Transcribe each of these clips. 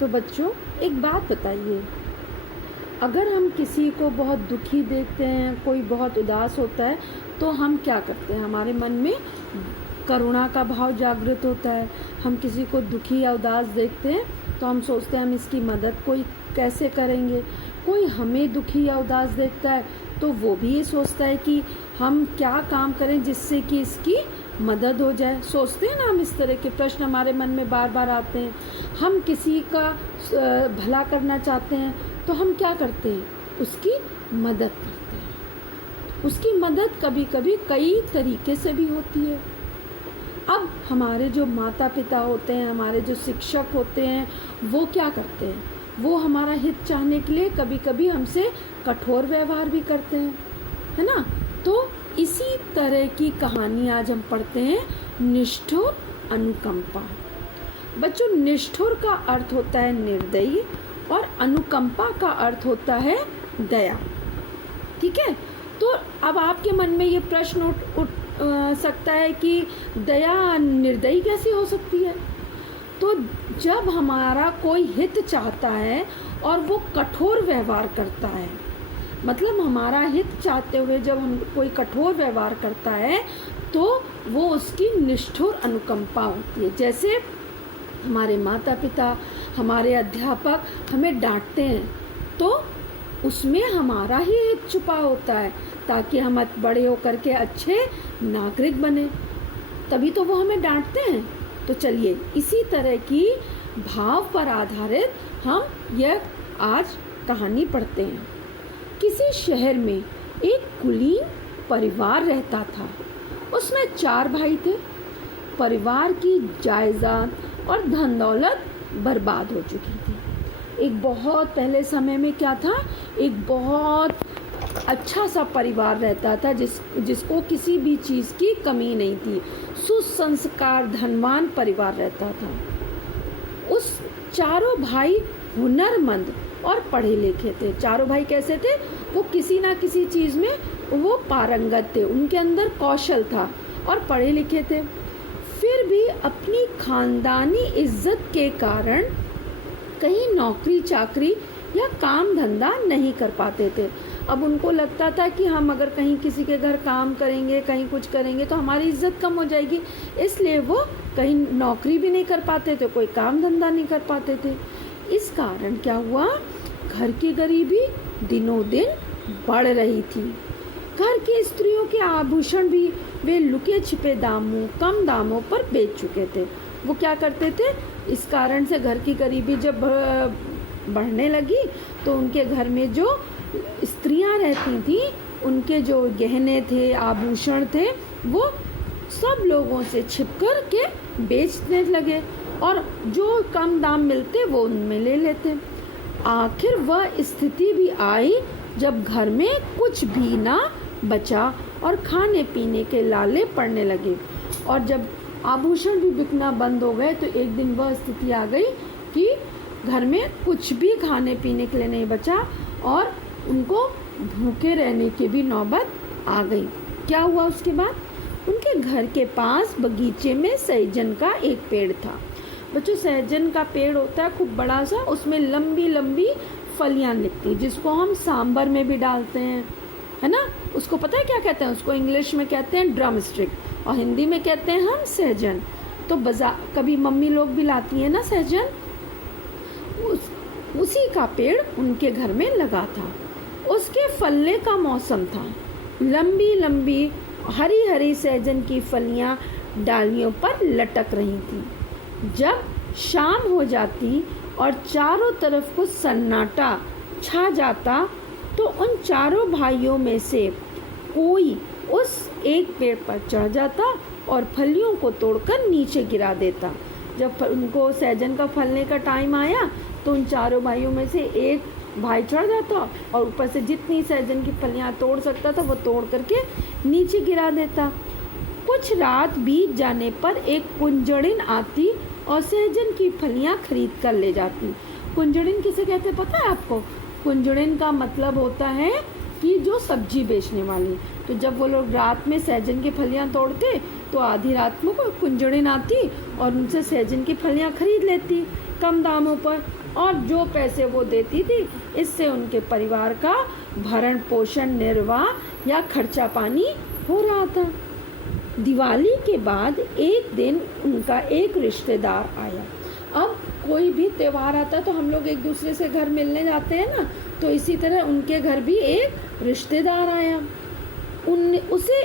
तो बच्चों एक बात बताइए, अगर हम किसी को बहुत दुखी देखते हैं, कोई बहुत उदास होता है, तो हम क्या करते हैं? हमारे मन में करुणा का भाव जागृत होता है। हम किसी को दुखी या उदास देखते हैं तो हम सोचते हैं हम इसकी मदद कोई कैसे करेंगे। कोई हमें दुखी या उदास देखता है तो वो भी ये सोचता है कि हम क्या काम करें जिससे कि इसकी मदद हो जाए। सोचते हैं ना हम, इस तरह के प्रश्न हमारे मन में बार बार आते हैं। हम किसी का भला करना चाहते हैं तो हम क्या करते हैं? उसकी मदद करते हैं। उसकी मदद कभी कभी कई तरीके से भी होती है। अब हमारे जो माता पिता होते हैं, हमारे जो शिक्षक होते हैं, वो क्या करते हैं? वो हमारा हित चाहने के लिए कभी कभी हमसे कठोर व्यवहार भी करते हैं, है ना। तो इसी तरह की कहानी आज हम पढ़ते हैं, निष्ठुर अनुकंपा। बच्चों, निष्ठुर का अर्थ होता है निर्दयी और अनुकंपा का अर्थ होता है दया। ठीक है। तो अब आपके मन में ये प्रश्न उठ सकता है कि दया निर्दयी कैसी हो सकती है? तो जब हमारा कोई हित चाहता है और वो कठोर व्यवहार करता है, मतलब हमारा हित चाहते हुए जब हम कोई कठोर व्यवहार करता है तो वो उसकी निष्ठुर अनुकंपा होती है। जैसे हमारे माता पिता, हमारे अध्यापक हमें डांटते हैं तो उसमें हमारा ही हित छुपा होता है, ताकि हम बड़े होकर के अच्छे नागरिक बने, तभी तो वो हमें डांटते हैं। तो चलिए इसी तरह की भाव पर आधारित हम यह आज कहानी पढ़ते हैं। किसी शहर में एक कुलीन परिवार रहता था। उसमें 4 भाई थे। परिवार की जायदाद और धन दौलत बर्बाद हो चुकी थी। एक बहुत पहले समय में क्या था, एक बहुत अच्छा सा परिवार रहता था जिसको किसी भी चीज़ की कमी नहीं थी। सुसंस्कार धनवान परिवार रहता था। उस चारों भाई हुनरमंद और पढ़े लिखे थे। चारों भाई कैसे थे? वो किसी ना किसी चीज़ में वो पारंगत थे, उनके अंदर कौशल था और पढ़े लिखे थे। फिर भी अपनी खानदानी इज्जत के कारण कहीं नौकरी चाकरी या काम धंधा नहीं कर पाते थे। अब उनको लगता था कि हम अगर कहीं किसी के घर काम करेंगे, कहीं कुछ करेंगे तो हमारी इज्जत कम हो जाएगी, इसलिए वो कहीं नौकरी भी नहीं कर पाते थे, कोई काम धंधा नहीं कर पाते थे। इस कारण क्या हुआ, घर की गरीबी दिनों दिन बढ़ रही थी। घर की स्त्रियों के आभूषण भी वे लुके छिपे दामों, कम दामों पर बेच चुके थे। वो क्या करते थे, इस कारण से घर की गरीबी जब बढ़ने लगी तो उनके घर में जो स्त्रियां रहती थी, उनके जो गहने थे, आभूषण थे, वो सब लोगों से छिप कर के बेचने लगे और जो कम दाम मिलते वो उनमें ले लेते। आखिर वह स्थिति भी आई जब घर में कुछ भी ना बचा और खाने पीने के लाले पड़ने लगे। और जब आभूषण भी बिकना बंद हो गए तो एक दिन वह स्थिति आ गई कि घर में कुछ भी खाने पीने के लिए नहीं बचा और उनको भूखे रहने की भी नौबत आ गई। क्या हुआ उसके बाद? उनके घर के पास बगीचे में सहजन का एक पेड़ था। बच्चों, सहजन का पेड़ होता है खूब बड़ा सा, उसमें लंबी लंबी फलियां निकलती, जिसको हम सांभर में भी डालते हैं, है ना। उसको पता है क्या कहते हैं? उसको इंग्लिश में कहते हैं ड्रम स्टिक और हिंदी में कहते हैं हम सहजन। तो कभी मम्मी लोग भी लाती हैं ना सहजन, उसी का पेड़ उनके घर में लगा था। उसके फलने का मौसम था। लंबी लंबी हरी हरी सहजन की फलियां डालियों पर लटक रही थी। जब शाम हो जाती और चारों तरफ कुछ सन्नाटा छा जाता तो उन चारों भाइयों में से कोई उस एक पेड़ पर चढ़ जाता और फलियों को तोड़कर नीचे गिरा देता। जब उनको सहजन का फलने का टाइम आया तो उन चारों भाइयों में से एक भाई चढ़ जाता और ऊपर से जितनी सहजन की फलियां तोड़ सकता था वो तोड़ करके नीचे गिरा देता। कुछ रात बीत जाने पर एक कुंजड़िन आती और सहजन की फलियां खरीद कर ले जाती। कुंजड़िन किसे कहते पता है आपको? कुंजड़िन का मतलब होता है कि जो सब्जी बेचने वाली। तो जब वो लोग रात में सहजन की फलियां तोड़ते तो आधी रात में कोई कुंजड़िन आती और उनसे सहजन की फलियां खरीद लेती कम दामों पर और जो पैसे वो देती थी इससे उनके परिवार का भरण पोषण, निर्वाह या खर्चा पानी हो रहा था। दिवाली के बाद एक दिन उनका एक रिश्तेदार आया। अब कोई भी त्यौहार आता है तो हम लोग एक दूसरे से घर मिलने जाते हैं ना, तो इसी तरह उनके घर भी एक रिश्तेदार आया। उसे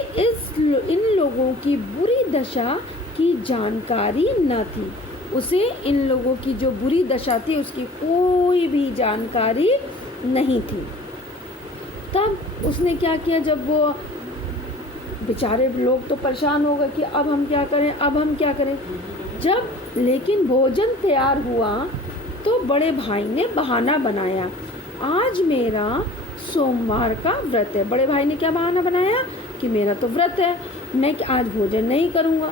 इन लोगों की बुरी दशा की जानकारी न थी। उसे इन लोगों की जो बुरी दशा थी उसकी कोई भी जानकारी नहीं थी। तब उसने क्या किया, जब वो बेचारे लोग तो परेशान हो गए कि अब हम क्या करें। जब लेकिन भोजन तैयार हुआ तो बड़े भाई ने बहाना बनाया, आज मेरा सोमवार का व्रत है। बड़े भाई ने क्या बहाना बनाया कि मेरा तो व्रत है, मैं आज भोजन नहीं करूँगा।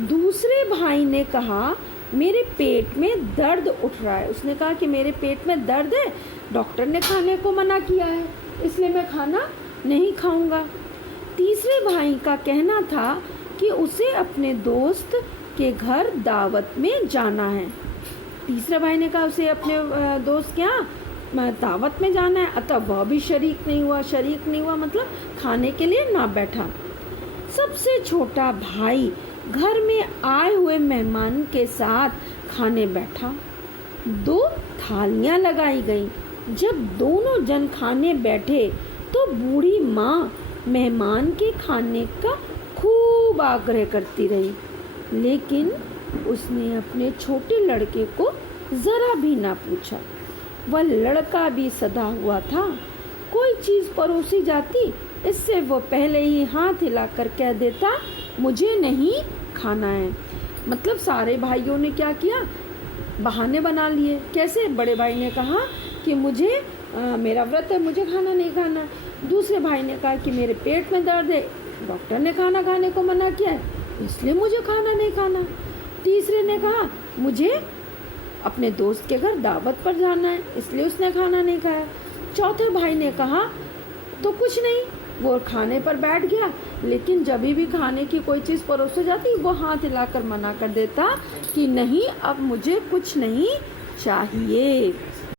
दूसरे भाई ने कहा मेरे पेट में दर्द उठ रहा है। उसने कहा कि मेरे पेट में दर्द है, डॉक्टर ने खाने को मना किया है, इसलिए मैं खाना नहीं खाऊंगा। तीसरे भाई का कहना था कि उसे अपने दोस्त के घर दावत में जाना है। तीसरे भाई ने कहा उसे अपने दोस्त के यहाँ दावत में जाना है, अतः वह भी शरीक नहीं हुआ मतलब खाने के लिए ना बैठा। सबसे छोटा भाई घर में आए हुए मेहमान के साथ खाने बैठा। 2 थालियां लगाई गई। जब दोनों जन खाने बैठे तो बूढ़ी माँ मेहमान के खाने का खूब आग्रह करती रही, लेकिन उसने अपने छोटे लड़के को जरा भी ना पूछा। वह लड़का भी सधा हुआ था। कोई चीज़ परोसी जाती इससे वो पहले ही हाथ हिलाकर कह देता मुझे नहीं खाना है। मतलब सारे भाइयों ने क्या किया, बहाने बना लिए। कैसे? बड़े भाई ने कहा कि मुझे मेरा व्रत है, मुझे खाना नहीं खाना। दूसरे भाई ने कहा कि मेरे पेट में दर्द है, डॉक्टर ने खाना खाने को मना किया है, इसलिए मुझे खाना नहीं खाना। तीसरे ने कहा मुझे अपने दोस्त के घर दावत पर जाना है, इसलिए उसने खाना नहीं खाया। चौथे भाई ने कहा तो कुछ नहीं, वो खाने पर बैठ गया, लेकिन जब भी खाने की कोई चीज़ परोसी जाती वो हाथ हिलाकर मना कर देता कि नहीं, अब मुझे कुछ नहीं चाहिए।